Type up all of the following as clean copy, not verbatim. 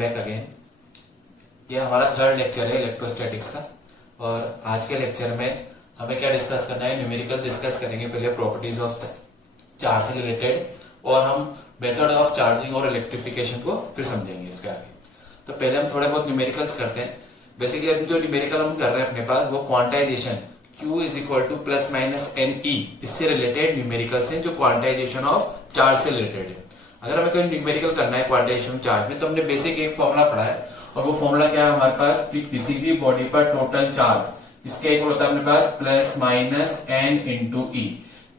Back again. ये हमारा third lecture है इलेक्ट्रोस्टैटिक्स का, और आज के लेक्चर में हमें क्या डिस्कस करना है, न्यूमेरिकल डिस्कस करेंगे। पहले प्रॉपर्टीज ऑफ चार्ज से रिलेटेड, और हम मेथड ऑफ चार्जिंग और इलेक्ट्रिफिकेशन को फिर समझेंगे इसके आगे। तो पहले हम थोड़े बहुत न्यूमेरिकल्स करते हैं। बेसिकली अभी जो न्यूमेरिकल हम कर रहे हैं अपने पास, वो quantization Q is equal two plus minus NE, इससे रिलेटेड न्यूमेरिकल्स हैं जो क्वांटाइजेशन ऑफ चार्ज से रिलेटेड है। अगर हमें कोई न्यूमेरिकल करना है क्वांटाइजेशन चार्ज में, तो हमने बेसिक एक फॉर्मूला पढ़ा है, और वो फॉर्मूला क्या है हमारे पास कि किसी भी बॉडी पर टोटल चार्ज इसके इक्वल होता है अपने पास plus minus N into E।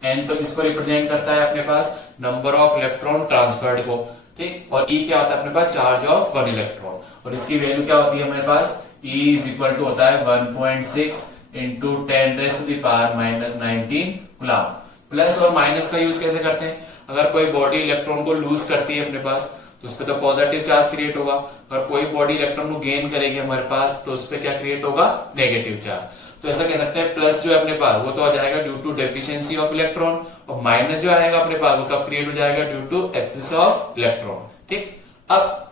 N तो किसको रिप्रेजेंट करता है अपने पास, नंबर ऑफ इलेक्ट्रॉन ट्रांसफर्ड को, ठीक। और E क्या होता है अपने पास, चार्ज ऑफ वन इलेक्ट्रॉन, और इसकी वैल्यू क्या होती है हमारे पास, E इज इक्वल टू होता है 1.6 इंटू 10⁻⁻19 कूलम। प्लस और माइनस का यूज कैसे करते हैं, अगर कोई बॉडी इलेक्ट्रॉन को लूज करती है अपने पास, तो उस पर तो पॉजिटिव चार्ज क्रिएट होगा। अगर कोई बॉडी इलेक्ट्रॉन को गेन करेगी हमारे पास, तो उस पर क्या क्रिएट होगा, नेगेटिव चार्ज। तो ऐसा कह सकते हैं प्लस जो है अपने पास वो तो आ जाएगा due to deficiency of electron, और माइनस जो आएगा अपने पास वो कब क्रिएट हो जाएगा, due to excess of electron, ठीक। अब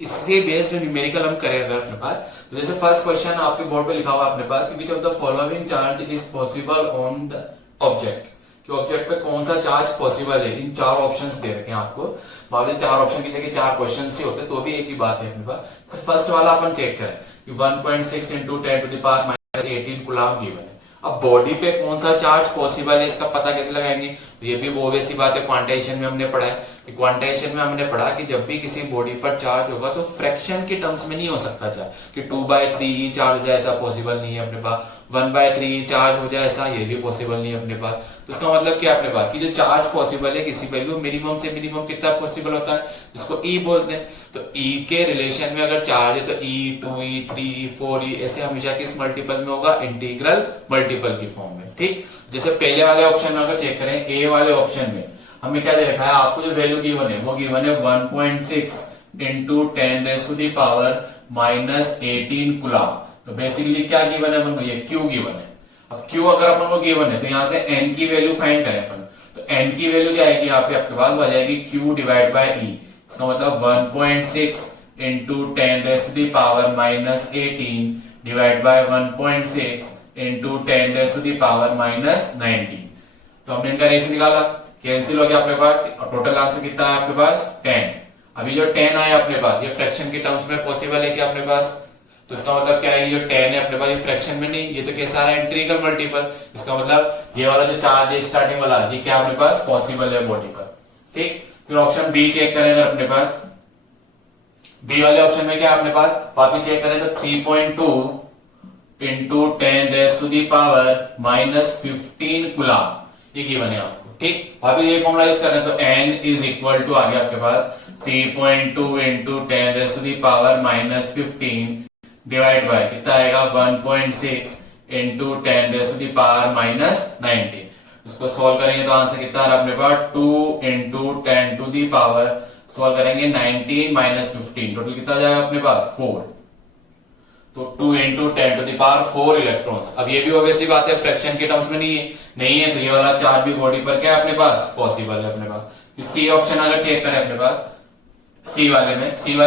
इससे बेस्ड न्यूमेरिकल हम करें अगर अपने पास, तो जैसे फर्स्ट क्वेश्चन आपके बोर्ड पे लिखा हुआ अपने पास कि which of the following charge is possible on the object, कि ऑब्जेक्ट पे कौन सा चार्ज पॉसिबल है। इन चार ऑप्शंस दे रखे हैं आपको, मान लीजिए चार ऑप्शन की जगह चार क्वेश्चन ही होते तो भी एक ही बात है अपने पास। तो फर्स्ट वाला अपन चेक करें कि 1.6 इंटू 10⁻⁻18 कूलम गिवन है। अब बॉडी पे कौन सा चार्ज पॉसिबल है, इसका पता कैसे लगाएंगे, तो ये भी वो वैसी बात है क्वांटाइजेशन में हमने पढ़ा है कि क्वांटाइजेशन में हमने पढ़ा कि जब भी किसी बॉडी पर चार्ज होगा तो फ्रैक्शन के टर्म्स में नहीं हो सकता चार्ज, कि 2/3 चार्ज हो जाए, ऐसा पॉसिबल नहीं है अपने पास। 1/3 चार्ज हो जाए, ऐसा ये भी पॉसिबल नहीं है अपने पास। तो इसका मतलब क्या अपने पास कि जो चार्ज पॉसिबल है किसी वैल्यू मिनिमम से मिनिमम कितना पॉसिबल होता है, जिसको E बोलते हैं। तो E के रिलेशन में अगर चार्ज है तो E 2E 3E 4E ऐसे हमेशा किस मल्टीपल में होगा, इंटीग्रल मल्टीपल की फॉर्म में, ठीक। जैसे पहले वाले ऑप्शन में अगर चेक करें, ए वाले ऑप्शन में हमें क्या दे रखा है, आपको जो वैल्यू गिवन है वो गिवन है 1.6 इंटू 10⁻⁻18 कूलम। तो बेसिकली क्या गिवन है अपन को, ये Q गिवन है। अब Q अगर अपन को गिवन है तो यहाँ से N की वैल्यू फाइंड करें अपन, तो N की वैल्यू क्या आएगी यहाँ पे आपके पास, वो आ जाएगी Q डिवाइड बाय E। इसका मतलब 1.6 इंटू 10⁻⁻18 डिवाइड बाय 1.6 इंटू 10⁻⁻19। तो हमने इनका रेशियो निकाला, कैंसिल हो गया अपने पास, और टोटल आंसर कितना है आपके पास, 10। अभी जो 10 आया अपने पास, ये फ्रैक्शन के टर्म्स में पॉसिबल है क्या अपने पास, तो इसका मतलब क्या है, ये जो 10 है अपने पास ये फ्रैक्शन में नहीं, ये तो कैसा है, इंटीग्रल मल्टीपल। इसका मतलब ये वाला जो चार्ज है स्टार्टिंग वाला, ये क्या अपने पास पॉसिबल है बॉडी पर, ठीक। फिर ऑप्शन बी चेक करें अगर अपने पास, बी वाले ऑप्शन में क्या अपने पास, वापिस चेक करें तो 3.2 इंटू 10⁻⁻15 कूलम ये गिवन है आपको, ठीक। वापिस ये फॉर्मूला यूज कर रहे हैं, तो N इज इक्वल टू आ गया आपके पास 3.2 इंटू 10⁻⁻15 डिवाइड बाय कितना आएगा, 1.6 इंटू 10⁻⁻19। इसको सॉल्व करेंगे तो आंसर कितना आ रहा है अपने पास, 2 इंटू 10⁻, सॉल्व करेंगे 19 माइनस 15, टोटल कितना आ जाएगा अपने पास 4। तो 2 इंटू 10⁻4 इलेक्ट्रॉन्स। अब ये भी ऑब्वियसली बात है फ्रैक्शन के टर्म्स में नहीं है, तो ये वाला चार्ज भी बॉडी पर क्या है अपने पास, पॉसिबल है अपने पास। सी ऑप्शन अगर चेक करें अपने पास, सी वाले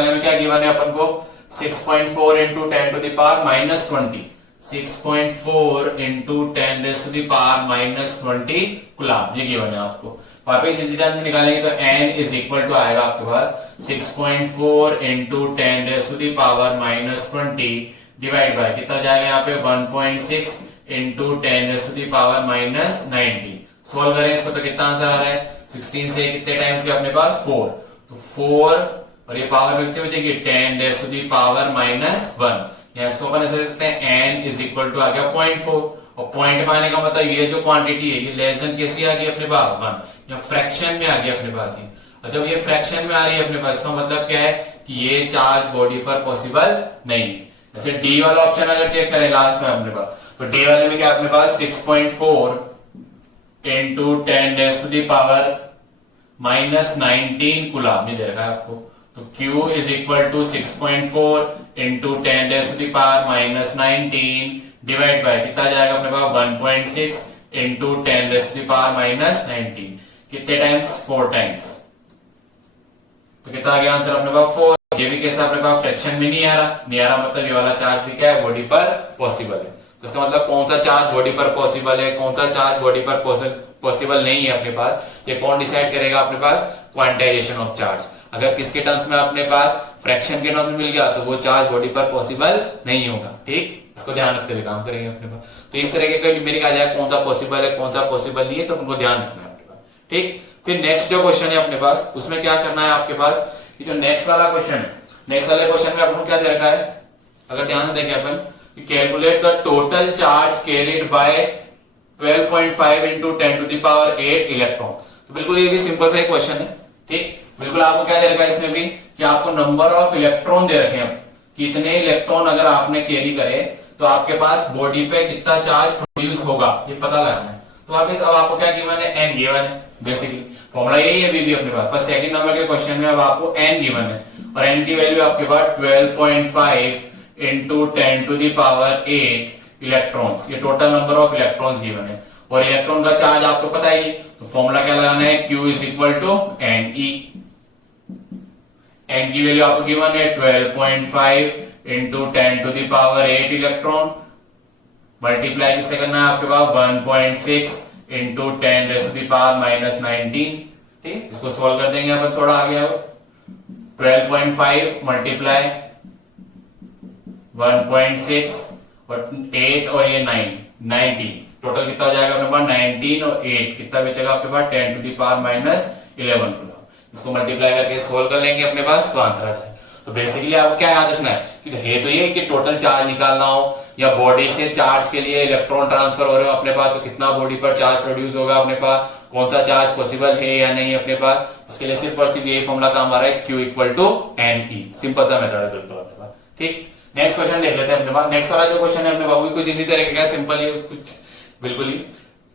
में क्या गिवन है अपन को, 6.4 इंटू 10⁻⁻20, 6.4 इंटू 10⁻⁻20 कूलम ये गिवन है आपको। वापिस इसी टाइम में निकालेंगे तो N इज इक्वल टू आएगा आपके पास 6.4 इंटू 10⁻⁻20 डिवाइड बाय कितना जाएगा यहाँ पे 1.6 इंटू 10⁻⁻19। सॉल्व करें इसको तो कितना आंसर आ रहा है, 16 से कितने टाइम्स अपने पास 4, तो 4 और ये पावर में कितनी बचेगी 10⁻⁻1। या इसको अपन ऐसे लिखते हैं N इज इक्वल टू आ गया 0.4, और पॉइंट में आने का मतलब ये जो क्वांटिटी है ये लेस देन कैसी आ गई अपने पास 1, या फ्रैक्शन में आ गई अपने पास ही। और जब ये फ्रैक्शन में आ रही है अपने पास, इसका मतलब क्या है कि ये चार्ज बॉडी पर पॉसिबल नहीं है। जैसे डी वाला ऑप्शन अगर चेक करें लास्ट में अपने पास, तो डी वाले में क्या अपने पास 6.4 इंटू 10⁻⁻19 कूलम ये दे रखा है आपको। तो Q is equal to 6.4 into 10⁻⁻19 divide by कितना जाएगा अपने पास 1.6 इंटू 10⁻⁻19, कितने टाइम्स 4 टाइम्स, तो कितना आ गया आंसर अपने पास 4। ये भी कैसा अपने पास फ्रैक्शन में नहीं आ रहा मतलब ये वाला चार्ज भी क्या है बॉडी पर पॉसिबल है। तो इसका मतलब कौन सा चार्ज बॉडी पर पॉसिबल है, कौन सा चार्ज बॉडी पर पॉसिबल नहीं है अपने पास, ये कौन डिसाइड करेगा अपने पास, क्वांटाइजेशन ऑफ चार्ज। अगर किसके टर्म्स में अपने पास फ्रैक्शन के टर्म्स में मिल गया तो वो चार्ज बॉडी पर पॉसिबल नहीं होगा। ठीक, इसको ध्यान रखते हुए काम करेंगे अपने पास। तो इस तरह के न्यूमेरिक आ जाए कौन सा पॉसिबल है कौन सा पॉसिबल नहीं है, तो उनको ध्यान रखना है अपने पास। ठीक, फिर नेक्स्ट जो क्वेश्चन है अपने पास उसमें क्या करना है आपके पास, ये जो नेक्स्ट वाला क्वेश्चन है, नेक्स्ट वाले क्वेश्चन में अपन क्या दे रखा है, अगर ध्यान से देखें अपन, calculate the total charge carried by 12.5 into 10 to the power 8 electron. तो बिल्कुल ये भी सिंपल सा एक क्वेश्चन है। ठीक, बिल्कुल आपको क्या दे रखा है इसमें भी कि आपको नंबर ऑफ इलेक्ट्रॉन दे रखे हैं, कितने इलेक्ट्रॉन अगर आपने कैरी करे तो आपके पास बॉडी पे कितना चार्ज प्रोड्यूस होगा ये पता लगाना है। तो वापस अब आपको क्या गिवन है, एन गिवन है, बेसिकली फॉर्मूला यही है भी अपने पास, पर सेकंड नंबर के क्वेश्चन में अब आपको एन गिवन है और एन की वैल्यू आपके पास 12.5 into 10 to the power 8 electrons, ये total number of electrons given है और इलेक्ट्रॉन का चार्ज आपको पता ही है, तो फॉर्मूला क्या लगाना है, Q is equal to N E. N की वैल्यू आपको गिवन है 12.5 into 10 to the power 8 electron, multiply किससे करना है आपके पास 1.6 into 10 raised to the power minus 19। ठीक, इसको सॉल्व कर देंगे अपन थोड़ा आगे, 12.5 मल्टीप्लाई 1.6 और 8 और ये 9 19, टोटल कितना हो जाएगा अपने पास 19 और 8 कितना बचेगा आपके पास 10 to the power minus 11 coulomb. इसको मल्टीप्लाई करके सोल्व कर लेंगे अपने पास तो आंसर आ जाएगा। तो बेसिकली आपको क्या याद रखना है कि है तो ये कि टोटल चार्ज निकालना हो या बॉडी से चार्ज के लिए इलेक्ट्रॉन ट्रांसफर हो रहे हो अपने पास तो कितना बॉडी पर चार्ज प्रोड्यूस होगा अपने पास, कौन सा चार्ज पॉसिबल है या नहीं अपने पास, इसके लिए सिर्फ और सिर्फ यही फॉर्मूला काम आ रहा है, Q equal to N E. Simple सा मेथड है बिल्कुल अपने पास। ठीक, नेक्स्ट क्वेश्चन देख लेते हैं अपने पास। नेक्स्ट वाला जो क्वेश्चन है अपने पास वो भी कुछ इसी तरीके का सिंपल ही कुछ बिल्कुल ही,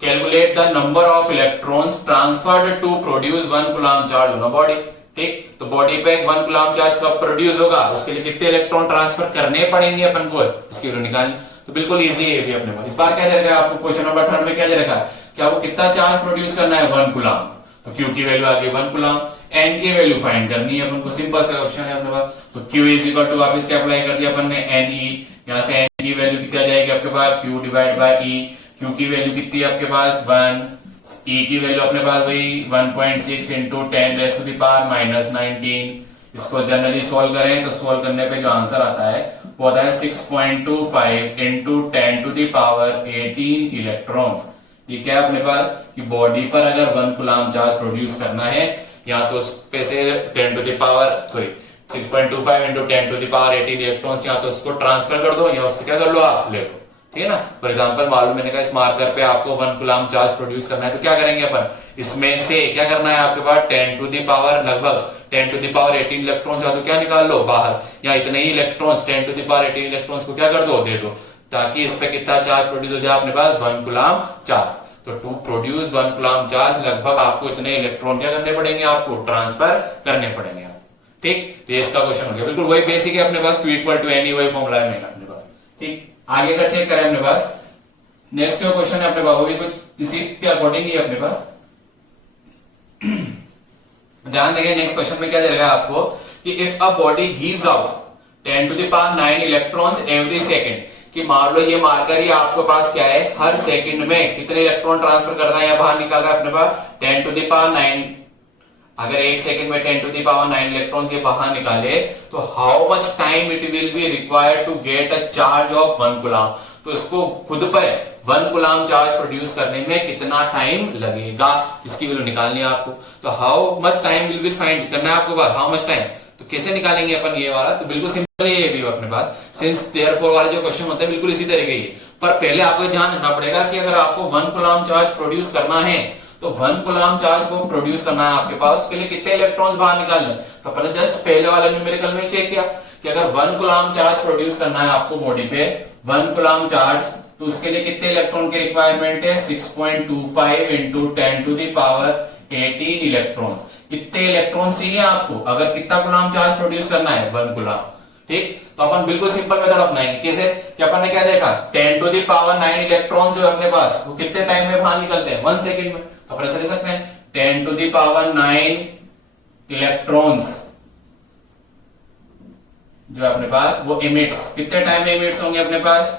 calculate the number of electrons transferred to produce 1 coulomb charge on a body. ठीक, तो बॉडी पे 1 कूलम चार्ज कब प्रोड्यूस होगा, उसके लिए कितने इलेक्ट्रॉन ट्रांसफर करने पड़ेंगे अपन को, इसकी वैल्यू निकालनी। तो बिल्कुल इजी है भी अपने पास। इस बार क्या दे रखा है आपको, क्वेश्चन नंबर 3 में क्या दे रखा है कि आपको कितना चार्ज प्रोड्यूस करना है 1 कूलम, तो Q की वैल्यू आ गई 1 कूलम, N की वैल्यू फाइंड करनी है अपन को, सिंपल सा क्वेश्चन है अपने पास। तो Q इज इक्वल टू आप इसके अप्लाई कर दिया अपन ने Ne, यहां से N की वैल्यू कितना जाएगी आपके पास Q divide by E, Q की वैल्यू कितनी है आपके पास 1, E की वैल्यू अपने पास वही 1.6 into 10 raised to the power minus 19। इसको जनरली सॉल्व करें तो सॉल्व करने पे जो आंसर आता है वो होता है 6.25 into 10 to the power 18 electrons. ये क्या है अपने पास कि बॉडी पर अगर 1 कूलम चार्ज प्रोड्यूस करना है या तो उस पे से 10 to the power 6.25 into 10 to the power 18 electrons या तो उसको ट्रांसफर कर दो या उससे क्या कर लो आप ले लो। ठीक है ना, फॉर एग्जाम्पल मालूम मैंने कहा इस मार्कर पे आपको 1 कूलम चार्ज प्रोड्यूस करना है तो क्या करेंगे अपन, इसमें से क्या करना है आपके पास 10 to the power लगभग 10 to the power 18 इलेक्ट्रॉन्स या तो क्या निकाल लो बाहर, या इतने ही electrons 10 to the power 18 electrons को क्या कर दो दे दो, ताकि इस पे कितना चार्ज प्रोड्यूस हो जाए अपने पास 1 कूलम चार्ज। तो टू प्रोड्यूस 1 कूलम चार्ज लगभग आपको इतने इलेक्ट्रॉन क्या करने पड़ेंगे, आपको ट्रांसफर करने पड़ेंगे। ठीक, तो ये इसका क्वेश्चन हो गया, बिल्कुल वही बेसिक है अपने पास, Q इक्वल टू एन, वही फॉर्मूला है अपने पास। ठीक, आगे का चेक करें अपने पास। नेक्स्ट जो क्वेश्चन है अपने पास वो भी कुछ इसी के अकॉर्डिंग ही अपने पास। ध्यान देंगे नेक्स्ट क्वेश्चन में क्या दे रहा है आपको कि if a body gives out 10 to the power 9 electrons every second, कि मान लो ये मार्कर ही आपके पास क्या है हर सेकंड में कितने इलेक्ट्रॉन ट्रांसफर कर रहा है या बाहर निकाल रहा है अपने पास 10 to the power 9। अगर एक सेकंड में 10 to the power 9 इलेक्ट्रॉन्स ये बाहर निकाले तो how much time it will be required to get a charge of 1 coulomb. तो इसको खुद पर 1 कूलम चार्ज प्रोड्यूस करने में कितना टाइम लगेगा, इसकी वैल्यू निकालनी है आपको। तो how much time will be find करना है आपको बात, हाउ मच टाइम, तो कैसे निकालेंगे अपन ये वाला, तो बिल्कुल सिंपल है भी अपने पास, सिंस देयरफॉर वाला जो क्वेश्चन होता है बिल्कुल इसी तरीके ही। पर पहले आपको ध्यान रखना पड़ेगा कि अगर आपको 1 कूलम चार्ज प्रोड्यूस करना है तो 1 कूलम चार्ज को प्रोड्यूस करना है आपके पास, उसके लिए कितने इलेक्ट्रॉन्स बाहर निकालने। तो अपन ने जस्ट पहले वाला न्यूमेरिकल में चेक किया कि अगर 1 कूलम चार्ज प्रोड्यूस करना है आपको बॉडी पे 1 कूलम चार्ज, तो उसके लिए कितने इलेक्ट्रॉन की रिक्वायरमेंट है 6.25 into 10 to the power 18 electrons. कितने इलेक्ट्रॉन चाहिए आपको, अगर कितना कूलम चार्ज प्रोड्यूस करना है 1 कूलम। ठीक, तो अपन बिल्कुल सिंपल मेथड अपनाएंगे, कैसे कि अपन ने क्या देखा 10 to the power 9 इलेक्ट्रॉन जो अपने पास वो कितने टाइम में बाहर निकलते हैं 1 सेकंड में। तो अपन ऐसा ले सकते हैं 10 to the power 9 इलेक्ट्रॉन्स जो अपने पास वो इमिट्स, कितने टाइम में इमिट्स होंगे अपने पास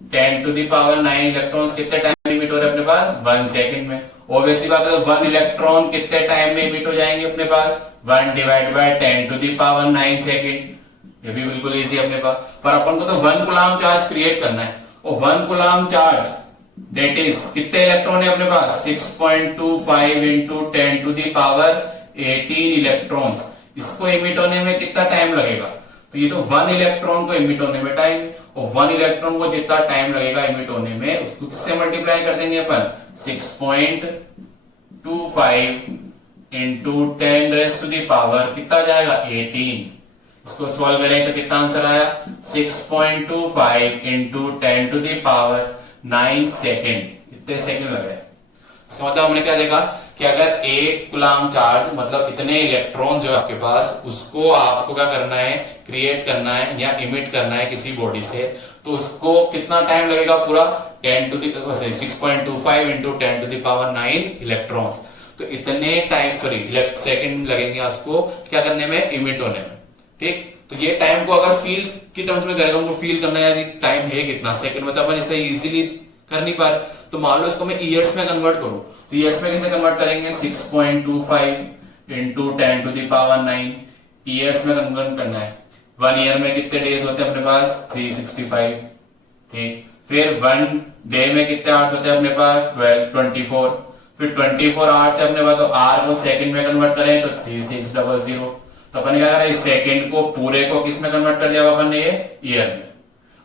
10⁹ इलेक्ट्रॉन्स कितने टाइम में इमिट हो रहे हैं अपने पास 1 सेकंड में। ऑब्वियसली बात है 1 इलेक्ट्रॉन कितने टाइम में इमिट हो जाएंगे अपने पास 1 डिवाइड बाय 10⁹ सेकंड। ये भी बिल्कुल इजी है अपने पास। पर अपन को तो 1 कूलम्ब चार्ज क्रिएट करना है और 1 कूलम्ब चार्ज दैट इज कितने इलेक्ट्रॉन है अपने पास 6.25 इंटू 10⁻18 इलेक्ट्रॉन्स। इसको इमिट होने में कितना टाइम लगेगा, तो ये तो 1 इलेक्ट्रॉन को इमिट होने में टाइम, और 1 इलेक्ट्रॉन को जितना टाइम लगेगा इमिट होने में उसको किससे मल्टीप्लाई कर देंगे अपन 6.25 इंटू 10⁻, कितना जाएगा 18। इसको सॉल्व करें तो कितना आंसर आया 6.25 इंटू 10⁹ सेकेंड। इतने सेकेंड लग रहे हैं। इसका मतलब हमने क्या देखा कि अगर एक कूलम्ब चार्ज मतलब इतने इलेक्ट्रॉन जो आपके पास, उसको आपको क्या करना है क्रिएट करना है या इमिट करना है किसी बॉडी से, तो उसको कितना टाइम लगेगा पूरा 6.25 इंटू 10⁹ इलेक्ट्रॉन्स। तो इतने टाइम सेकेंड लगेंगे उसको क्या करने में इमिट होने में। ठीक, तो ये टाइम को अगर फील की टर्म्स में करेगा, हमको फील करना है टाइम है कितना सेकंड में, तो अपन इसे इजीली कर नहीं पा रहे। तो मान लो इसको मैं ईयर्स में कन्वर्ट करूं, तो ईयर्स में कैसे कन्वर्ट करेंगे 6.25 इंटू 10⁹ ईयर्स में कन्वर्ट करना है। 1 ईयर में कितने डेज होते हैं अपने पास 365। ठीक, फिर 1 डे में कितने आवर्स होते हैं अपने पास 24। फिर 24 आवर्स से अपने पास, तो आर को सेकंड में कन्वर्ट करें तो 3600। तो अपन क्या करें इस सेकंड को पूरे को किस में कन्वर्ट कर दिया अपन ने ये ईयर में।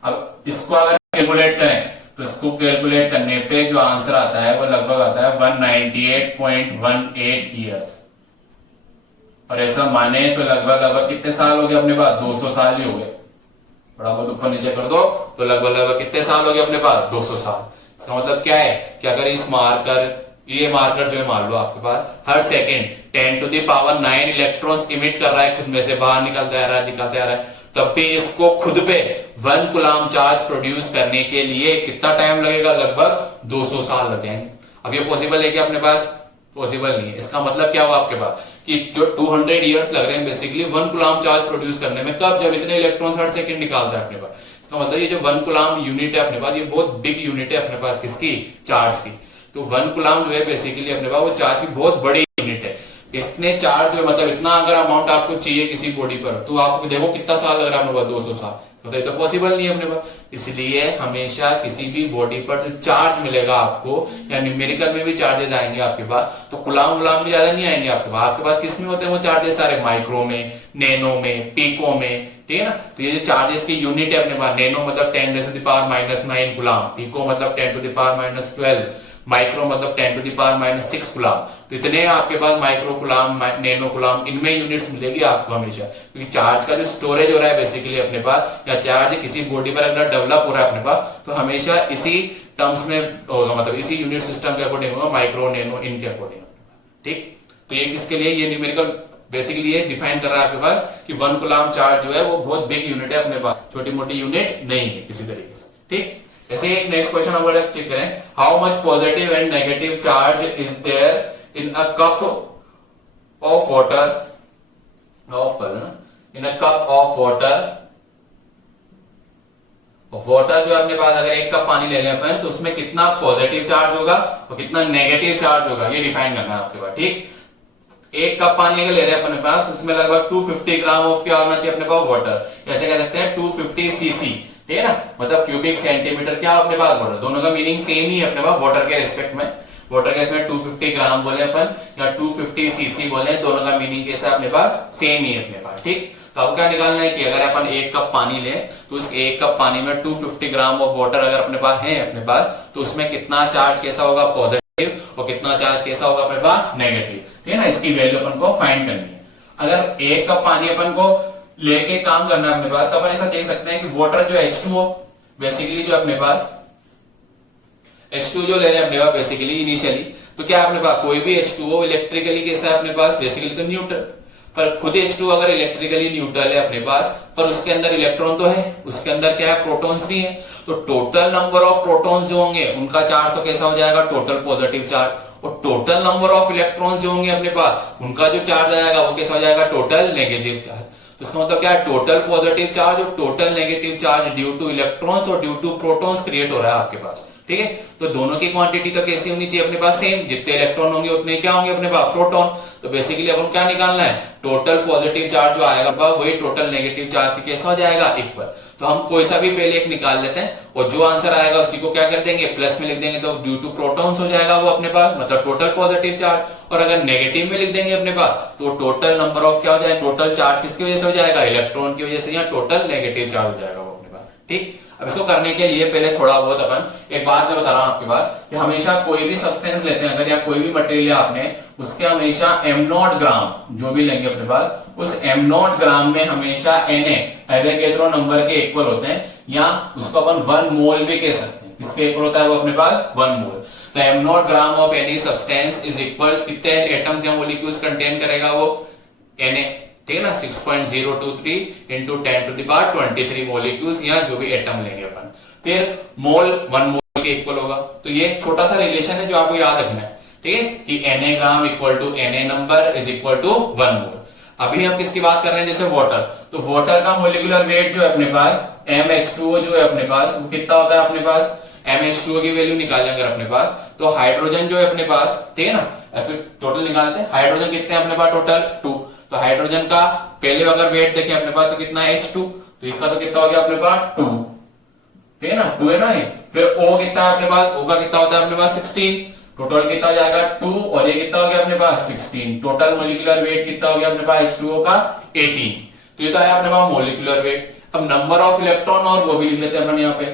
अब इसको अगर कैलकुलेट करें तो इसको कैलकुलेट करने पे जो आंसर आता है वो लगभग आता है 198.18 ईयर्स। और ऐसा माने तो लगभग कितने साल हो गए अपने पास 200 साल ही हो गए। थोड़ा बहुत ऊपर नीचे कर दो तो लगभग कितने साल हो गए अपने पास 200 साल। इसका मतलब क्या है कि अगर इस ये मार्कर जो है मान लो आपके पास हर सेकेंड 10⁹ इलेक्ट्रॉन्स इमिट कर रहा है, खुद में से बाहर निकलता आ रहा है, तब भी इसको खुद पे 1 कूलम्ब चार्ज प्रोड्यूस करने के लिए कितना टाइम लगेगा, लगभग 200 साल लग जाएंगे। अब ये पॉसिबल है कि अपने पास पॉसिबल नहीं है। इसका मतलब क्या हुआ आपके पास कि जो 200 इयर्स लग रहे हैं बेसिकली 1 कूलम्ब चार्ज प्रोड्यूस करने में, कब जब इतने इलेक्ट्रॉन्स हर सेकंड निकालता है अपने पास। इसका मतलब ये जो 1 कूलम्ब यूनिट है अपने पास, ये बहुत बिग यूनिट है अपने पास किसकी चार्ज की। तो 1 कूलम्ब जो है बेसिकली अपने पास वो चार्ज की बहुत बड़ी यूनिट है। इतने चार्ज जो मतलब इतना अगर अमाउंट आपको चाहिए किसी बॉडी पर, तो आपको देखो कितना साल लग रहा है अपने पास 200 साल। तो ये तो पॉसिबल नहीं है अपने पास। इसलिए हमेशा किसी भी बॉडी पर जो चार्ज मिलेगा आपको या न्यूमेरिकल में भी चार्जेस आएंगे आपके पास, तो कूलम्ब में ज्यादा नहीं आएंगे आपके पास। आपके पास किस में होते हैं वो चार्जेस सारे माइक्रो में, नैनो में, पीको में। ठीक है ना, तो ये जो चार्जेस की यूनिट है अपने पास, नैनो मतलब 10⁻⁻9 कूलम्ब, पीको मतलब 10⁻12, माइक्रो मतलब 10⁻6 कूलम्ब। तो इतने आपके पास माइक्रो कूलम्ब, नैनो कूलम्ब, इनमें यूनिट्स मिलेगी आपको हमेशा, क्योंकि चार्ज का जो स्टोरेज हो रहा है बेसिकली अपने पास, या चार्ज किसी बॉडी पर अगर डेवलप हो रहा है अपने पास, तो हमेशा इसी टर्म्स में होगा, मतलब इसी यूनिट सिस्टम के अकॉर्डिंग होगा, माइक्रो नैनो इनके अकॉर्डिंग। ठीक, तो ये किसके लिए ये न्यूमेरिकल बेसिकली ये डिफाइन कर रहा है आपके पास कि 1 कूलम्ब चार्ज जो है वो बहुत बिग यूनिट है अपने पास, छोटी मोटी यूनिट नहीं है किसी तरीके से। ठीक, ऐसे एक नेक्स्ट क्वेश्चन हम चेक करें, how much positive and negative charge is there in a cup of water, in a cup of water जो अपने पास अगर एक कप पानी ले लें अपन, तो उसमें कितना पॉजिटिव चार्ज होगा और कितना नेगेटिव चार्ज होगा, ये डिफाइन करना है आपके पास। ठीक, एक कप पानी अगर ले रहे हैं अपने पास, तो उसमें लगभग 250 ग्राम ऑफ क्या होना चाहिए अपने पास वाटर, जैसे कह सकते हैं 250 सीसी। ठीक है ना, मतलब क्यूबिक सेंटीमीटर क्या अपने पास वाटर, दोनों का मीनिंग सेम ही है अपने पास वाटर के रिस्पेक्ट में। वाटर के इसमें 250 ग्राम बोले अपन या 250 सीसी बोले, दोनों का मीनिंग कैसा अपने पास सेम ही है अपने पास। ठीक, तो अब क्या निकालना है कि अगर अपन एक कप पानी ले, तो उस एक कप पानी में 250 ग्राम ऑफ वाटर अगर अपने पास है अपने पास, तो उसमें कितना चार्ज कैसा होगा पॉजिटिव और कितना चार्ज कैसा होगा अपने पास नेगेटिव। ठीक है ना, इसकी वैल्यू अपन को फाइंड करनी है। अगर एक कप पानी अपन को लेके काम करना है अपने पास, तो अपन ऐसा देख सकते हैं कि वाटर जो H2O बेसिकली जो अपने पास H2 जो ले रहे हैं अपने पास बेसिकली इनिशियली, तो क्या अपने पास कोई भी H2O इलेक्ट्रिकली कैसा है अपने पास बेसिकली तो न्यूट्रल, पर खुद H2 अगर इलेक्ट्रिकली न्यूट्रल है अपने पास, पर उसके अंदर इलेक्ट्रॉन तो है, उसके अंदर क्या है प्रोटॉन्स भी है, तो टोटल नंबर ऑफ प्रोटॉन्स जो होंगे उनका चार्ज तो कैसा हो जाएगा टोटल पॉजिटिव चार्ज, और टोटल नंबर ऑफ इलेक्ट्रॉन जो होंगे अपने पास उनका जो चार्ज आएगा वो कैसा हो जाएगा टोटल नेगेटिव चार्ज। तो इसका मतलब क्या है, टोटल पॉजिटिव चार्ज और total negative charge due two electrons और ड्यू टू प्रोटॉन्स क्रिएट हो रहा है आपके पास। ठीक है, तो दोनों की क्वांटिटी तो कैसी होनी चाहिए अपने पास, सेम। जितने इलेक्ट्रॉन होंगे उतने क्या होंगे अपने पास, प्रोटॉन। तो बेसिकली अपन क्या निकालना है, टोटल पॉजिटिव चार्ज जो आएगा वही टोटल नेगेटिव चार्ज की कैसा हो जाएगा, इक्वल। तो हम कोई सा भी पहले एक निकाल लेते हैं और जो आंसर आएगा उसी को क्या कर देंगे, प्लस में लिख देंगे, तो ड्यू टू प्रोटॉन्स हो जाएगा वो अपने पास, मतलब टोटल पॉजिटिव चार्ज। और अगर नेगेटिव में लिख देंगे अपने पास तो टोटल नंबर ऑफ क्या हो जाएगा, टोटल चार्ज किसकी वजह से हो जाएगा, इलेक्ट्रॉन की वजह से, या टोटल नेगेटिव चार्ज हो जाएगा वो अपने पास। ठीक, अब इसको करने के लिए पहले थोड़ा बहुत अपन एक बात मैं बता रहा हूं आपके पास कि हमेशा कोई भी सब्सटेंस लेते हैं अगर, या कोई भी मटेरियल आपने, उसके हमेशा m0 ग्राम जो भी लेंगे अपने पास, उस m0 ग्राम में हमेशा Na एवोगैड्रो नंबर के इक्वल होते हैं, या उसको अपन 1 मोल भी कह सकते हैं। किसके इक्वल होता है वो अपने पास, 1 मोल। तो m0 gram of any substance is equal, कितने एटम्स या मोलिक्यूल्स कंटेन करेगा वो, Na। ठीक है ना, 6.023 into 10 to the power 23 molecules, या जो भी एटम लेंगे अपन। फिर मोल 1 मोल के इक्वल होगा। तो ये छोटा सा रिलेशन है जो आपको याद रखना है। ठीक है, कि Na gram equal to Na number is equal to 1 mole. अभी हम किसकी बात कर रहे हैं, जैसे वाटर, तो वाटर का मोलिकुलर वेट जो है अपने पास, MH2O जो है अपने पास, वो कितना होता है अपने पास, MH2O की वैल्यू निकालें अगर अपने पास, तो हाइड्रोजन जो है अपने पास, ठीक है ना, ऐसे टोटल निकालते हैं, हाइड्रोजन कितने हैं अपने पास टोटल 2। तो हाइड्रोजन का पहले अगर वेट देखें अपने पास तो कितना है, H2, तो इसका तो कितना हो गया अपने पास 2, ठीक है ना, 2 है ना ये। फिर O कितना है अपने पास, O का कितना होता है अपने पास 16, टोटल कितना हो जाएगा 2, और ये कितना हो गया अपने पास 16, टोटल मोलिकुलर वेट कितना हो गया अपने पास H2O का 18। तो ये तो आया अपने पास मोलिकुलर वेट। अब नंबर ऑफ इलेक्ट्रॉन और वो भी लिख लेते हैं अपन यहाँ पे,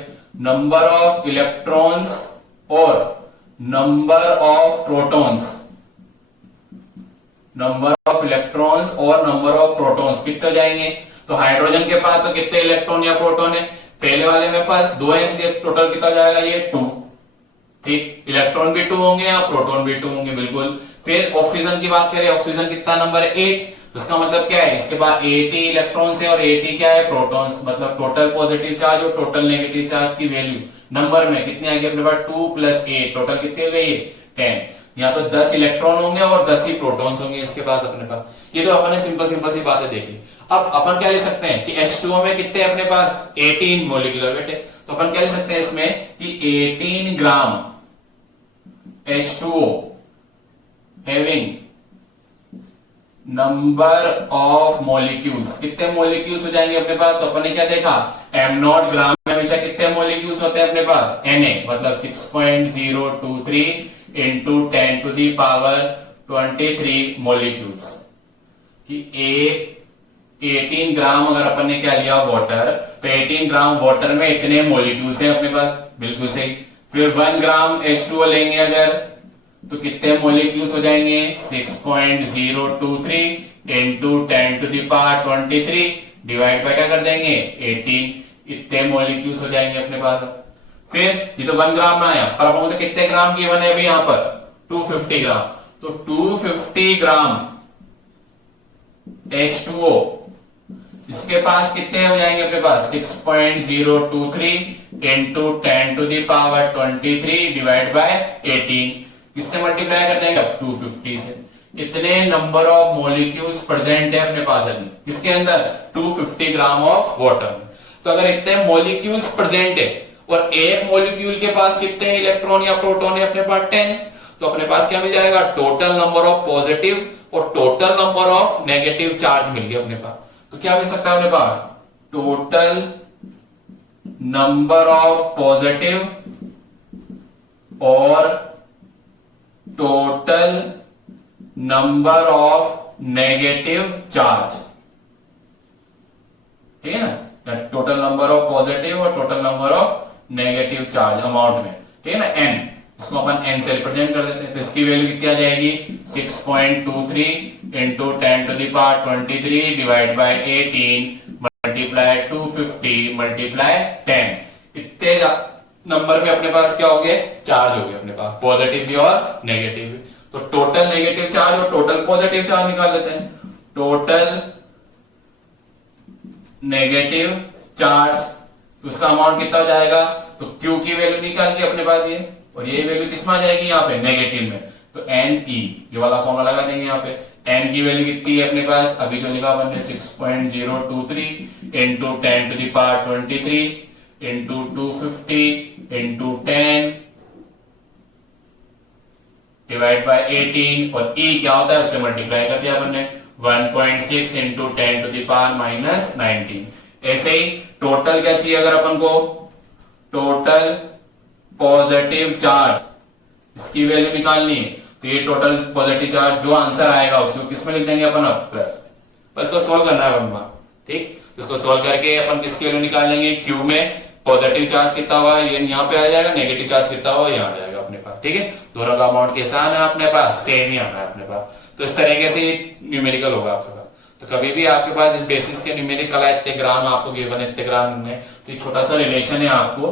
नंबर ऑफ इलेक्ट्रॉन्स और number of protons, number of electrons और नंबर ऑफ प्रोटॉन्स कितने जाएंगे। तो हाइड्रोजन के पास तो कितने इलेक्ट्रॉन या प्रोटॉन है, पहले वाले में फर्स्ट 2 है, इसलिए टोटल कितना जाएगा ये 2। ठीक, इलेक्ट्रॉन भी 2 होंगे या प्रोटॉन भी 2 होंगे, बिल्कुल। फिर ऑक्सीजन की बात करें, ऑक्सीजन कितना नंबर है 8, तो इसका मतलब क्या है, इसके पास 80 इलेक्ट्रॉन्स है और 80 क्या है, प्रोटॉन्स। मतलब टोटल पॉजिटिव चार्ज और टोटल नेगेटिव चार्ज की वैल्यू नंबर में कितनी आ गई अपने पास, 2 + 8, टोटल कितनी हो गई 10। या तो 10 इलेक्ट्रॉन होंगे और 10 ही प्रोटॉन्स होंगे इसके पास अपने पास। ये तो अपन ने सिंपल सी बातें देखी। अब अपन क्या लिख सकते हैं कि H2O में कितने अपने पास 18 मोलिकुलर वेट है, तो अपन क्या लिख सकते हैं इसमें कि 18 ग्राम H2O having number of molecules, कितने मॉलिक्यूल्स हो जाएंगे अपने पास। तो अपन ने क्या देखा, m0 ग्राम में हमेशा कितने मॉलिक्यूल्स होते हैं अपने पास, Na, मतलब 6.023 into 10 to the power 23 molecules. कि 18 ग्राम अगर अपन ने क्या लिया वाटर, तो 18 ग्राम वाटर में इतने मॉलिक्यूल्स हैं अपने पास, बिल्कुल सही। फिर 1 ग्राम H2O लेंगे अगर, तो कितने मॉलिक्यूल्स हो जाएंगे, 6.023 into 10 to the power 23 divide by क्या कर देंगे 18, इतने मॉलिक्यूल्स हो जाएंगे अपने पास। फिर ये तो 1 ग्राम में आया, पर अपन तो कितने ग्राम की बने अभी यहाँ पर 250 ग्राम, तो 250 ग्राम H2O इसके पास कितने हो जाएंगे अपने पास, 6.023 into 10 to the power 23 divide by 18, किससे मल्टीप्लाई कर देंगे 250 से। इतने नंबर ऑफ मॉलिक्यूल्स प्रेजेंट है अपने पास अभी किसके अंदर, 250 ग्राम ऑफ वाटर। तो अगर इतने मॉलिक्यूल्स प्रेजेंट है और एक मॉलिक्यूल के पास कितने इलेक्ट्रॉन या प्रोटॉन है अपने पास 10, तो अपने पास क्या मिल जाएगा, टोटल नंबर ऑफ पॉजिटिव और total number of negative charge मिल गया अपने पास। तो क्या मिल सकता है अपने पास, टोटल नंबर ऑफ पॉजिटिव और total number of negative charge, ठीक है ना, टोटल नंबर ऑफ पॉजिटिव और total number of negative charge amount में, ठीक है ना, n, इसको अपन n से रिप्रेजेंट कर देते हैं। तो इसकी वैल्यू कितनी आ जाएगी, 6.23 into 10 to the power 23 divide by 18 multiply 250 multiply 10, इतने नंबर में अपने पास क्या हो गए, चार्ज हो गए अपने पास, पॉजिटिव भी और नेगेटिव भी। तो टोटल नेगेटिव चार्ज और टोटल पॉजिटिव चार्ज निकाल लेते हैं। टोटल नेगेटिव चार्ज, तो उसका अमाउंट कितना हो जाएगा, तो Q की वैल्यू निकाल के अपने पास ये, और ये वैल्यू किसमें आ जाएगी यहाँ पे, नेगेटिव में, तो Ne, ये वाला फॉर्मूला लगा देंगे यहाँ पे, n की वैल्यू कितनी है अपने पास, अभी जो लिखा अपन ने 6.023 into 10 to the power 23 into 250 into 10 divide by 18 और e क्या होता है उससे मल्टीप्लाई कर दिया अपन ने 1.6 into 10 to the power minus 19। ऐसे ही टोटल क्या चाहिए अगर अपन को, टोटल पॉजिटिव चार्ज इसकी वैल्यू निकालनी है, तो ये टोटल पॉजिटिव चार्ज जो आंसर आएगा उसको किस में लिख देंगे अपन, अब प्लस, बस इसको सोल्व करना है अपन, ठीक। इसको सोल्व करके अपन किसकी वैल्यू निकाल लेंगे, क्यू में पॉजिटिव चार्ज कितना हुआ ये यहाँ पे आ जाएगा, नेगेटिव चार्ज कितना हुआ यहाँ आ जाएगा अपने पास, ठीक है। दोनों का अमाउंट कैसा आना है अपने पास, सेम ही आना है अपने पास। तो इस तरीके से न्यूमेरिकल होगा आपके पास। तो कभी भी आपके पास इस बेसिस के न्यूमेरिकल है, इतने ग्राम आपको गिवन है, इतने ग्राम में, तो छोटा सा रिलेशन है आपको,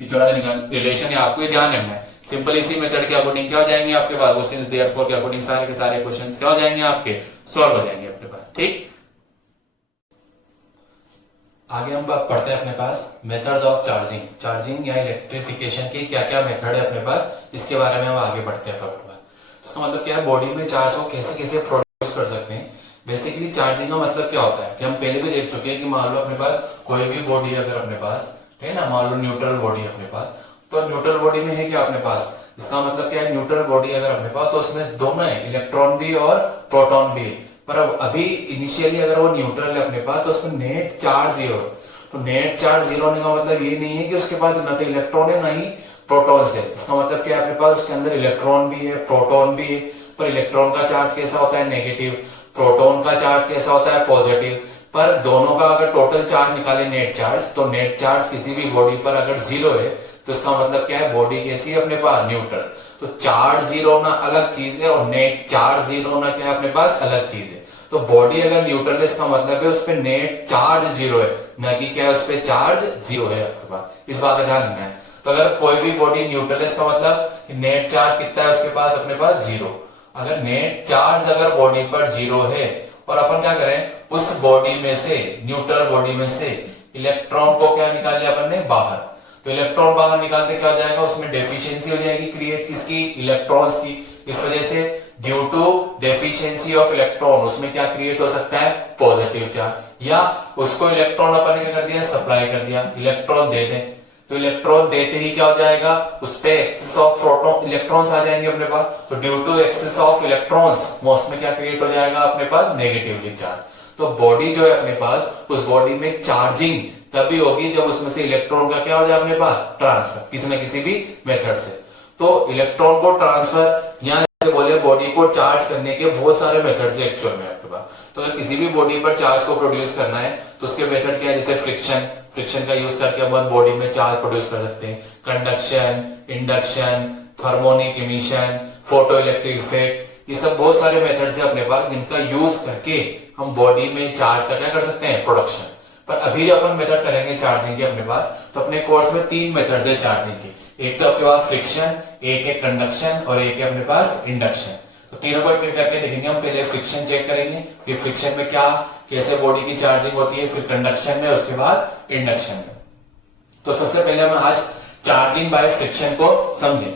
ये छोटा सा रिलेशन है आपको ये ध्यान रखना है। सिंपल इसी मेथड के अकॉर्डिंग क्या हो जाएंगे आपके पास, वो सिंस देयरफॉर के अकॉर्डिंग सारे के सारे क्वेश्चंस क्या हो जाएंगे आपके, सॉल्व हो जाएंगे अपने पास, ठीक। आगे हम बात पढ़ते हैं अपने पास मेथड्स ऑफ चार्जिंग, चार्जिंग या इलेक्ट्रिफिकेशन की क्या क्या मेथड है अपने पास, इसके बारे में हम आगे बढ़ते हैं अपने पास। इसका मतलब क्या है, बॉडी में चार्ज को कैसे कैसे प्रोड्यूस कर सकते हैं। बेसिकली चार्जिंग का मतलब क्या होता है कि हम पहले भी देख चुके हैं कि मान लो अपने पास कोई भी बॉडी अगर अपने पास है ना, मान लो न्यूट्रल बॉडी अपने पास, तो न्यूट्रल बॉडी में है क्या अपने पास, इसका मतलब क्या है, न्यूट्रल बॉडी अगर अपने पास तो उसमें दोनों है, इलेक्ट्रॉन भी और प्रोटॉन भी है। पर अब अभी इनिशियली अगर वो न्यूट्रल है अपने पास तो उसमें नेट चार्ज जीरो है। तो नेट चार्ज जीरो होने का मतलब ये नहीं है कि उसके पास न तो इलेक्ट्रॉन है ना ही प्रोटॉन है। इसका मतलब क्या है, अपने पास उसके अंदर इलेक्ट्रॉन भी है प्रोटॉन भी है। पर इलेक्ट्रॉन का चार्ज कैसा होता है, नेगेटिव, प्रोटॉन का चार्ज कैसा होता है, पॉजिटिव। पर दोनों का अगर टोटल चार्ज निकाले नेट चार्ज, तो नेट चार्ज किसी भी बॉडी पर अगर जीरो है तो इसका मतलब क्या है, बॉडी कैसी है अपने पास, न्यूट्रल। तो चार्ज जीरो होना अलग चीज है और नेट चार्ज जीरो होना क्या है अपने पास, अलग चीज है। तो बॉडी अगर न्यूट्रल है इसका मतलब है उस पर नेट चार्ज जीरो है, न कि क्या है उस पर चार्ज जीरो है आपके पास, इस बात का ध्यान रखना है। तो अगर कोई भी बॉडी न्यूट्रल है इसका मतलब नेट चार्ज कितना है उसके पास अपने पास, जीरो। अगर नेट चार्ज अगर बॉडी पर जीरो है और अपन क्या करें, उस बॉडी में से, न्यूट्रल बॉडी में से इलेक्ट्रॉन को क्या निकाल लिया अपन ने, बाहर। तो इलेक्ट्रॉन बाहर निकालते क्या हो जाएगा, उसमें डेफिशिएंसी हो जाएगी क्रिएट किसकी, इलेक्ट्रॉन्स की। इस वजह से due to deficiency of electron उसमें क्या क्रिएट हो सकता है, पॉजिटिव चार्ज। या उसको इलेक्ट्रॉन अपन ने क्या कर दिया, सप्लाई कर दिया, इलेक्ट्रॉन दे दें, तो इलेक्ट्रॉन देते ही क्या हो जाएगा, उस पे एक्सेस ऑफ प्रोटॉन इलेक्ट्रॉन्स आ जाएंगे अपने पास। तो due to excess of electrons उसमें क्या क्रिएट हो जाएगा अपने पास, नेगेटिवली चार्ज। तो बॉडी जो है अपने पास, उस बॉडी में चार्जिंग तभी होगी जब उसमें से इलेक्ट्रॉन का क्या हो जाए अपने पास, ट्रांसफर, किसी न किसी भी मेथड से। तो इलेक्ट्रॉन को ट्रांसफर, यहाँ से बोले बॉडी को चार्ज करने के बहुत सारे मेथड है एक्चुअल में आपके पास। तो अगर किसी भी बॉडी पर चार्ज को प्रोड्यूस करना है तो उसके मेथड क्या है, जैसे फ्रिक्शन, फ्रिक्शन का यूज करके अपन बॉडी में चार्ज प्रोड्यूस कर सकते हैं। Conduction, induction, thermionic emission, photo electric effect, ये सब बहुत सारे मेथड्स है अपने पास जिनका यूज करके हम बॉडी में चार्ज का क्या कर सकते हैं, प्रोडक्शन। पर अभी अपन मेथड करेंगे चार्जिंग के अपने पास, तो अपने कोर्स में 3 मेथड्स है चार्जिंग की। एक तो आपके पास फ्रिक्शन, एक है कंडक्शन और एक है अपने पास इंडक्शन। तो तीनों को एक करके देखेंगे हम। पहले फ्रिक्शन चेक करेंगे कि फ्रिक्शन में क्या कैसे बॉडी की चार्जिंग होती है, फिर कंडक्शन में, उसके बाद इंडक्शन में। तो सबसे पहले हम आज चार्जिंग बाय फ्रिक्शन को समझें।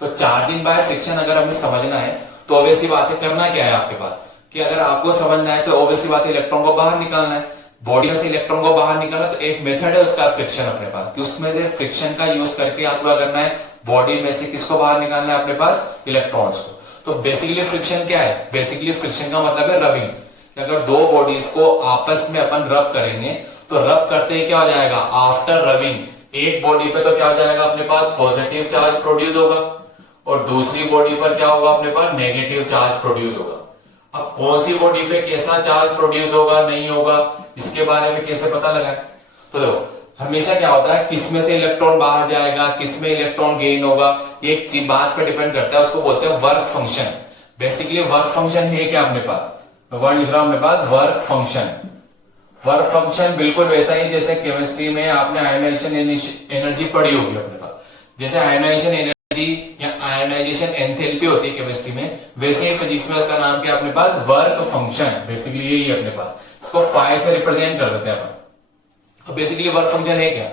तो चार्जिंग बाय फ्रिक्शन अगर हमें समझना है तो ऑब्वियसली बात है, करना क्या है आपके पास, कि अगर आपको समझना है तो ऑब्वियसली बात है इलेक्ट्रॉन को बाहर निकालना है। बॉडी में से इलेक्ट्रॉन को बाहर निकालना, तो एक मेथड है उसका फ्रिक्शन अपने पास, कि उसमें से फ्रिक्शन का यूज करके आपको क्या करना है, बॉडी में से किसको बाहर निकालना है अपने पास, इलेक्ट्रॉन्स को। तो बेसिकली फ्रिक्शन क्या है, बेसिकली फ्रिक्शन का मतलब है रबिंग। अगर दो बॉडीज को आपस में अपन रब करेंगे तो रब करते ही क्या हो जाएगा, आफ्टर रबिंग एक बॉडी पे तो क्या हो जाएगा अपने पास, पॉजिटिव चार्ज प्रोड्यूस होगा और दूसरी बॉडी पर क्या होगा अपने पास, नेगेटिव चार्ज प्रोड्यूस होगा। अब कौन सी बॉडी पे कैसा चार्ज प्रोड्यूस होगा नहीं होगा, इसके बारे में कैसे पता लगाए। तो देखो हमेशा क्या होता है, किस में से इलेक्ट्रॉन बाहर जाएगा, किस में इलेक्ट्रॉन गेन होगा, एक चीज बात पे डिपेंड करता है, उसको बोलते हैं work function. Basically work function है क्या अपने पास, वर्ड लिख रहा हूं अपने पास, वर्क फंक्शन। वर्क फंक्शन बिल्कुल वैसा ही जैसे केमिस्ट्री में आपने आयोनाइजेशन एनर्जी पढ़ी होगी अपने पास। जैसे आयोनाइजेशन एनर्जी या आयोनाइजेशन एंथैल्पी होती है केमिस्ट्री में, वैसे ही फिजिक्स में उसका नाम क्या अपने पास, वर्क फंक्शन। बेसिकली यही है अपने पास, इसको फाई से रिप्रेजेंट कर देते हैं अपन। अब बेसिकली वर्क फंक्शन है क्या,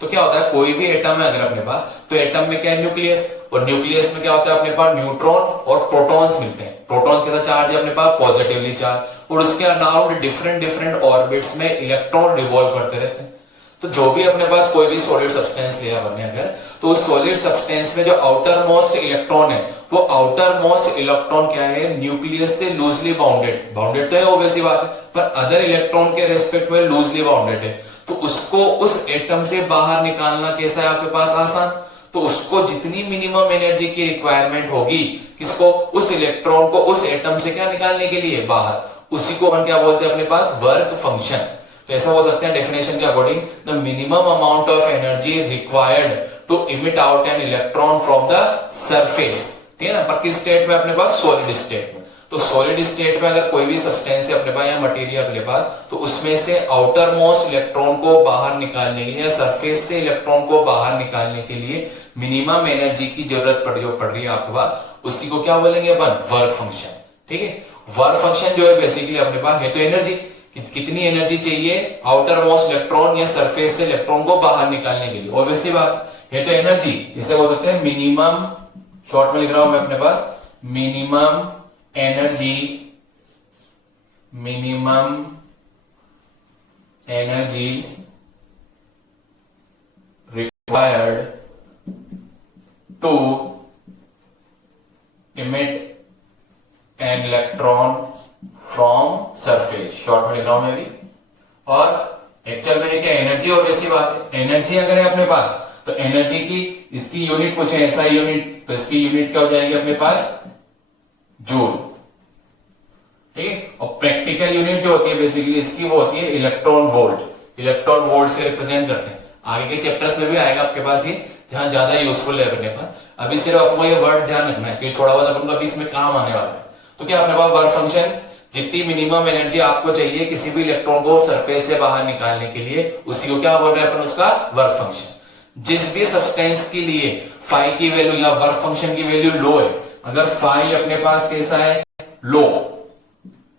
तो क्या होता है, कोई भी एटम है अगर अपने पास, तो एटम में क्या है, न्यूक्लियस, और न्यूक्लियस में क्या होता है अपने पास, न्यूट्रॉन और प्रोटॉन्स मिलते हैं। प्रोटॉन्स के साथ चार्ज है अपने पास पॉजिटिवली चार्ज, और उसके अराउंड डिफरेंट डिफरेंट ऑर्बिट्स में इलेक्ट्रॉन रिवॉल्व करते रहते हैं। तो जो भी अपने पास कोई भी सॉलिड सब्सटेंस लिया हमने अगर, तो उस सॉलिड सब्सटेंस में जो आउटर मोस्ट इलेक्ट्रॉन है, वो आउटर मोस्ट इलेक्ट्रॉन क्या है, न्यूक्लियस से लूजली बाउंडेड, बाउंडेड तो है ऑब्वियसली बात है, पर अदर इलेक्ट्रॉन के रेस्पेक्ट में लूजली बाउंडेड है। तो उसको उस एटम से बाहर निकालना कैसा है आपके पास, आसान। तो उसको जितनी मिनिमम एनर्जी की रिक्वायरमेंट होगी, किसको, उस इलेक्ट्रॉन को उस एटम से क्या निकालने के लिए, बाहर, उसी को हम क्या बोलते हैं अपने पास, वर्क फंक्शन। तो ऐसा बोल सकते हैं डेफिनेशन के according, the minimum amount of energy required to emit out an electron from the surface, ठीक है ना, पर किस स्टेट में अपने पास, सॉलिड स्टेट में। तो सॉलिड स्टेट में अगर कोई भी सब्सटेंस है अपने पास या मटेरियल अपने पास, तो उसमें से आउटर मोस्ट इलेक्ट्रॉन को बाहर निकालने के लिए या सरफेस से इलेक्ट्रॉन को बाहर निकालने के लिए मिनिमम एनर्जी की जरूरत पड़ रही है आपके पास, उसी को क्या बोलेंगे अपन, वर्क फंक्शन। ठीक है, वर्क फंक्शन जो है बेसिकली अपने पास है तो एनर्जी, कितनी एनर्जी चाहिए आउटर मोस्ट इलेक्ट्रॉन या सरफेस से इलेक्ट्रॉन को बाहर निकालने के लिए, और वैसी बात है तो एनर्जी, जैसे बोल सकते हैं मिनिमम, शॉर्ट में लिख रहा हूं मैं अपने पास, minimum energy, minimum energy required to emit an electron from surface, short में लिख रहा हूं मैं भी। और एक्चुअल में क्या एनर्जी, और वैसी बात है, एनर्जी अगर है अपने पास तो एनर्जी की इसकी यूनिट पूछे ऐसा यूनिट, तो इसकी यूनिट क्या हो जाएगी अपने पास, जूल। ठीक है, और प्रैक्टिकल यूनिट जो होती है बेसिकली इसकी वो होती है इलेक्ट्रॉन वोल्ट, इलेक्ट्रॉन वोल्ट से रिप्रेजेंट करते हैं। आगे के चैप्टर्स में भी आएगा आपके पास ये, जहां ज्यादा यूजफुल है अपने पास। अभी सिर्फ आपको ये वर्ड ध्यान रखना है क्योंकि थोड़ा बहुत अपन को अभी इसमें काम आने वाला है। तो क्या अपने पास वर्क फंक्शन, जितनी मिनिमम एनर्जी आपको चाहिए किसी भी इलेक्ट्रॉन को सरफेस से बाहर निकालने के लिए, उसी को क्या बोल रहे हैं अपन, उसका वर्क फंक्शन। जिस भी सब्सटेंस के लिए फाई की वैल्यू या वर्क फंक्शन की वैल्यू लो है, अगर फाई अपने पास कैसा है, लो,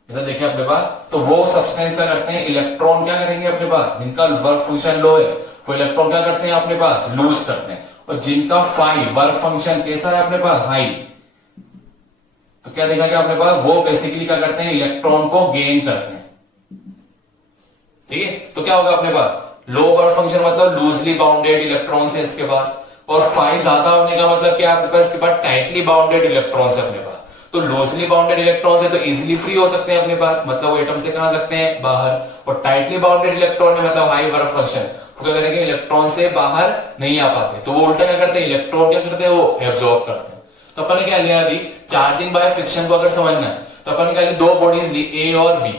ऐसा देखें अपने पास, तो वो सब्सटेंस क्या करते हैं, इलेक्ट्रॉन क्या करेंगे अपने पास, जिनका वर्क फंक्शन लो है वो इलेक्ट्रॉन क्या करते हैं अपने पास, लूज करते हैं। और जिनका फाई वर्क फंक्शन कैसा है अपने पास, हाई, तो क्या देखा गया अपने पास, वो बेसिकली क्या करते हैं, इलेक्ट्रॉन को गेन करते हैं। ठीक है, तो क्या होगा अपने पास, लो वर्क फंक्शन मतलब लूजली बाउंडेड इलेक्ट्रॉन है इसके पास, और फाई ज्यादा होने का मतलब क्या आपके पास, इसके पास टाइटली बाउंडेड इलेक्ट्रॉन है अपने पास। तो लूजली बाउंडेड इलेक्ट्रॉन है तो इजीली फ्री हो सकते हैं अपने पास, मतलब वो एटम से कहां सकते हैं, बाहर। और टाइटली बाउंडेड इलेक्ट्रॉन है मतलब हाई वर्क फंक्शन, तो क्या करेंगे, इलेक्ट्रॉन से बाहर नहीं आ पाते, तो वो उल्टा क्या करते हैं, इलेक्ट्रॉन क्या करते हैं, वो एब्जॉर्ब करते हैं। तो अपन ने क्या लिया अभी, चार्जिंग बाय फ्रिक्शन को अगर समझना है तो अपन ने क्या, दो बॉडीज ली ए और बी।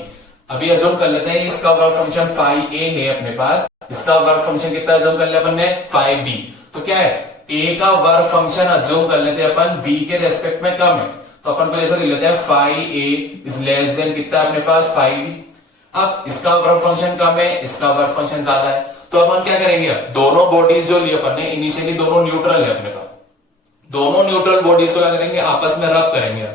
अभी अज्यूम कर लेते हैं इसका वर्क फंक्शन फाई ए है अपने पास, इसका वर्क फंक्शन कितना अज्यूम कर लिया अपन ने, फाई बी। तो क्या है, ए का वर्क फंक्शन अज्यूम कर लेते हैं अपन बी के रेस्पेक्ट में कम है, तो अपन को ऐसा लिख लेते हैं phi A is less than कितना अपने पास, फाई बी। अब इसका वर्क फंक्शन कम है, इसका वर्क फंक्शन ज्यादा है, तो अपन क्या करेंगे, अब दोनों बॉडीज जो लिए अपन ने इनिशियली दोनों न्यूट्रल है अपने पास, दोनों न्यूट्रल बॉडीज को क्या करेंगे, आपस में रब करेंगे।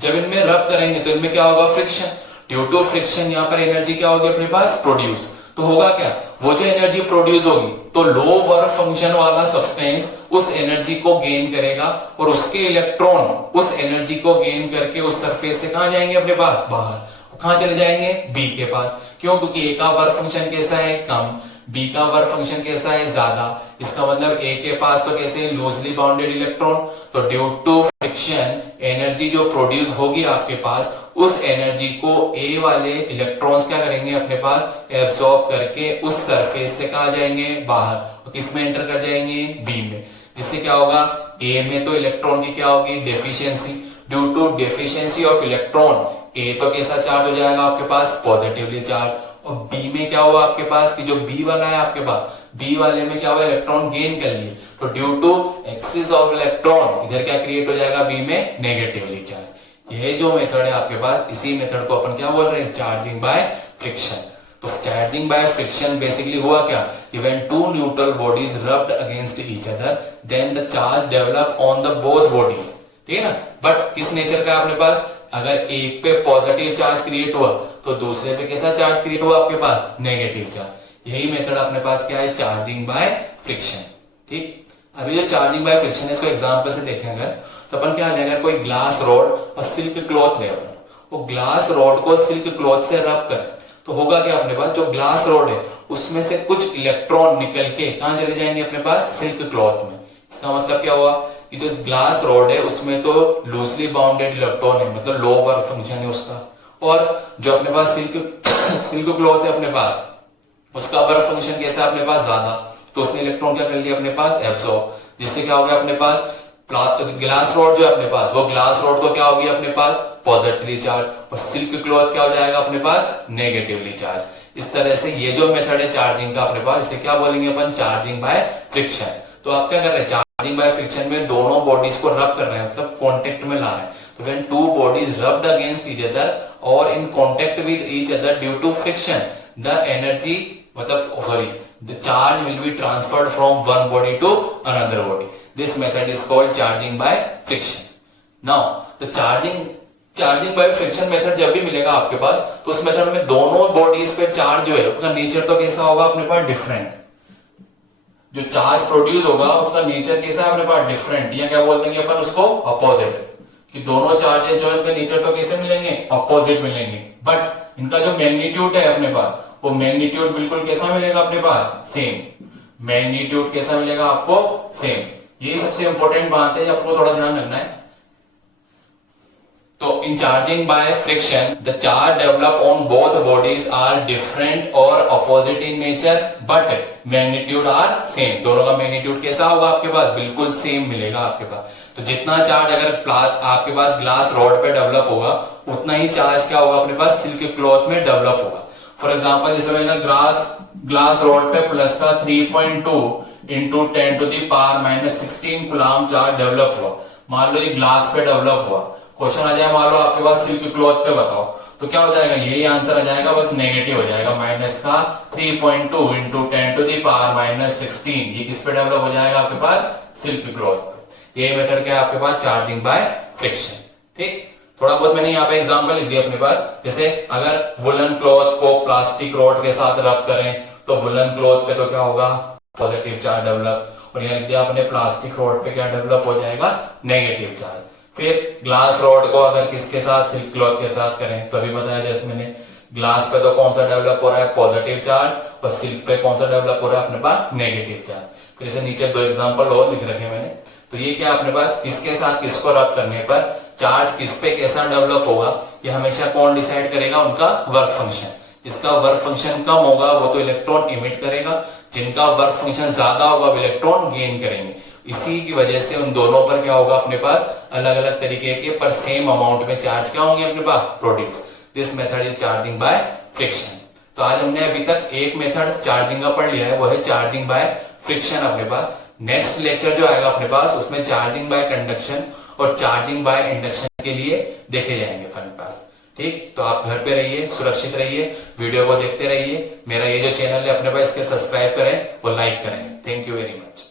जब इनमें रब करेंगे तो इनमें क्या होगा, फ्रिक्शन। ड्यू टू फ्रिक्शन यहाँ पर एनर्जी क्या होगी अपने पास, प्रोड्यूस। तो होगा क्या, वो जो एनर्जी प्रोड्यूस होगी तो लो वर्क फंक्शन वाला सब्सटेंस उस एनर्जी को गेन करेगा, और उसके इलेक्ट्रॉन उस एनर्जी को गेन करके उस सरफेस से कहां जाएंगे अपने पास, बाहर। कहां चले जाएंगे, बी के पास। क्यों, क्योंकि ए का वर्क फंक्शन कैसा है, कम, बी का वर्क फंक्शन कैसा है, ज्यादा। इसका मतलब ए के पास तो कैसे, लूजली बाउंडेड इलेक्ट्रॉन, तो ड्यू टू फ्रिक्शन एनर्जी जो प्रोड्यूस होगी आपके पास, उस एनर्जी को ए वाले इलेक्ट्रॉन्स क्या करेंगे अपने पास, एब्सॉर्ब करके उस सरफेस से कहा जाएंगे, बाहर। और किस में एंटर कर जाएंगे, बी में। जिससे क्या होगा, ए में तो इलेक्ट्रॉन की क्या होगी, deficiency. Due to deficiency of electron A तो कैसा चार्ज हो जाएगा आपके पास, पॉजिटिवली चार्ज। और बी में क्या हुआ आपके पास, कि जो बी वाला है आपके पास, बी वाले में क्या हुआ, इलेक्ट्रॉन गेन कर लिए, तो due to excess of electron इधर क्या क्रिएट हो जाएगा, बी में नेगेटिवली चार्ज। यह जो मेथड है आपके पास, इसी मेथड को अपन क्या बोल रहे हैं, चार्जिंग बाय फ्रिक्शन। तो चार्जिंग बाय फ्रिक्शन बेसिकली हुआ क्या, when two neutral bodies rubbed against each other then the charge develop on the both bodies. ठीक है ना, बट किस नेचर का अपने पास, अगर एक पे पॉजिटिव चार्ज क्रिएट हुआ तो दूसरे पे कैसा चार्ज क्रिएट हुआ आपके पास, नेगेटिव चार्ज। यही मेथड अपने पास क्या है, चार्जिंग बाय फ्रिक्शन। ठीक, अभी जो चार्जिंग बाय फ्रिक्शन है इसको एग्जांपल से देखें अगर, तो अपन क्या लेंगे, कोई ग्लास रॉड और सिल्क क्लॉथ ले, वो ग्लास रॉड को सिल्क क्लॉथ से रब करें तो होगा क्या, अपने पास जो ग्लास रॉड है उसमें से कुछ इलेक्ट्रॉन निकल के कहां चले जाएंगे, अपने पास सिल्क क्लॉथ में। इसका मतलब क्या हुआ कि जो ग्लास रॉड है उसमें तो लूजली बाउंडेड इलेक्ट्रॉन है, मतलब लो वर्क फंक्शन है उसका, और जो अपने पास सिल्क क्लॉथ है अपने पास, उसका वर्क फंक्शन कैसा है अपने पास, ज्यादा, तो उसने इलेक्ट्रॉन क्या कर लिया अपने पास, एब्सॉर्ब, जिससे क्या हो गया अपने पास ग्लास रॉड जो अपने पास, वो ग्लास रॉड तो क्या होगी अपने पास पॉजिटिवली चार्ज, और सिल्क क्लॉथ क्या हो जाएगा अपने पास नेगेटिवली चार्ज। इस तरह से ये जो मेथड है चार्जिंग का अपने पास, इसे क्या बोलेंगे अपन, चार्जिंग बाय फ्रिक्शन। तो आप क्या कर रहे हैं, चार्जिंग बाय फ्रिक्शन में दोनों बॉडीज को रब कर रहे हैं, मतलब कॉन्टेक्ट में ला रहे हैं। तो when two bodies rubbed against each other और in contact with each other due to friction, the energy मतलब sorry the charge will be transferred from one body to another body. This method is called charging by friction. Now the charging by friction method जब भी मिलेगा आपके पास, तो उस method में दोनों bodies पे चार्ज जो है उसका नेचर तो कैसा होगा अपने पास, डिफरेंट। जो चार्ज प्रोड्यूस होगा उसका नेचर कैसा है अपने पास, डिफरेंट, या क्या बोल देंगे अपन उसको, अपोजिट। कि दोनों चार्जेस जो है उनके नेचर तो कैसे मिलेंगे, अपोजिट मिलेंगे, बट इनका जो मैग्नीट्यूड है अपने पास, वो मैग्नीट्यूड बिल्कुल कैसा मिलेगा अपने पास, सेम। मैग्नीट्यूड कैसा मिलेगा आपको, सेम। ये सबसे इंपॉर्टेंट बात है, आपको थोड़ा ध्यान रखना है। तो in charging by friction the charge develop on both bodies are different और opposite in nature but magnitude are same. दोनों का मैग्नीट्यूड कैसा होगा आपके पास, बिल्कुल सेम मिलेगा आपके पास। तो जितना चार्ज अगर आपके पास ग्लास रॉड पे डेवलप होगा, उतना ही चार्ज क्या होगा अपने पास, सिल्क क्लॉथ में डेवलप होगा। फॉर एग्जाम्पल जैसे मैंने ग्लास रॉड पे प्लस का 3.2 into 10 to the power minus 16 coulomb charge develop हुआ, मान लो ये ग्लास पे डेवलप हुआ। क्वेश्चन आ जाए मान लो आपके पास सिल्क क्लॉथ पे बताओ, तो क्या हो जाएगा, यही आंसर आ जाएगा, बस नेगेटिव हो जाएगा। माइनस का 3.2 into 10 to the power minus 16, ये किस पे डेवलप हो जाएगा आपके पास, सिल्क क्लॉथ पे। ये मेथड क्या है आपके पास, चार्जिंग बाय फ्रिक्शन। ठीक, थोड़ा बहुत मैंने यहाँ पे एग्जांपल लिख दिया अपने पास। जैसे अगर वुलन क्लॉथ को प्लास्टिक रॉड के साथ रब करें तो वुलन क्लॉथ पे तो क्या होगा, पॉजिटिव चार्ज डेवलप, और यहाँ लिख दिया आपने प्लास्टिक रॉड पे क्या डेवलप हो जाएगा, नेगेटिव चार्ज। फिर ग्लास रॉड को अगर किसके साथ, सिल्क क्लॉथ के साथ करें तो अभी बताया जैसे मैंने, ग्लास पे तो कौन सा डेवलप हो रहा है, पॉजिटिव चार्ज, और सिल्क पे कौन सा डेवलप हो रहा है अपने पास, नेगेटिव चार्ज। फिर जैसे नीचे दो एग्जांपल और लिख रखे मैंने, तो ये क्या अपने पास, किसके साथ किसको रब करने पर चार्ज किस पे कैसा डेवलप होगा, ये हमेशा कौन डिसाइड करेगा, उनका वर्क फंक्शन। जिसका वर्क फंक्शन कम होगा वो तो इलेक्ट्रॉन इमिट करेगा, जिनका वर्क फंक्शन ज्यादा होगा वो इलेक्ट्रॉन गेन करेंगे। इसी की वजह से उन दोनों पर क्या होगा अपने पास, अलग अलग तरीके के पर सेम अमाउंट में चार्ज क्या होंगे अपने पास, produce. This method is charging by friction. तो आज हमने अभी तक एक मेथड चार्जिंग का पढ़ लिया है, वो है चार्जिंग बाय फ्रिक्शन अपने पास। नेक्स्ट लेक्चर जो आएगा अपने पास उसमें चार्जिंग बाय कंडक्शन और चार्जिंग बाय इंडक्शन के लिए देखे जाएंगे अपने पास। ठीक, तो आप घर पे रहिए, सुरक्षित रहिए, वीडियो को देखते रहिए। मेरा ये जो चैनल है अपने पास, इसके सब्सक्राइब करें और लाइक करें। Thank you very much.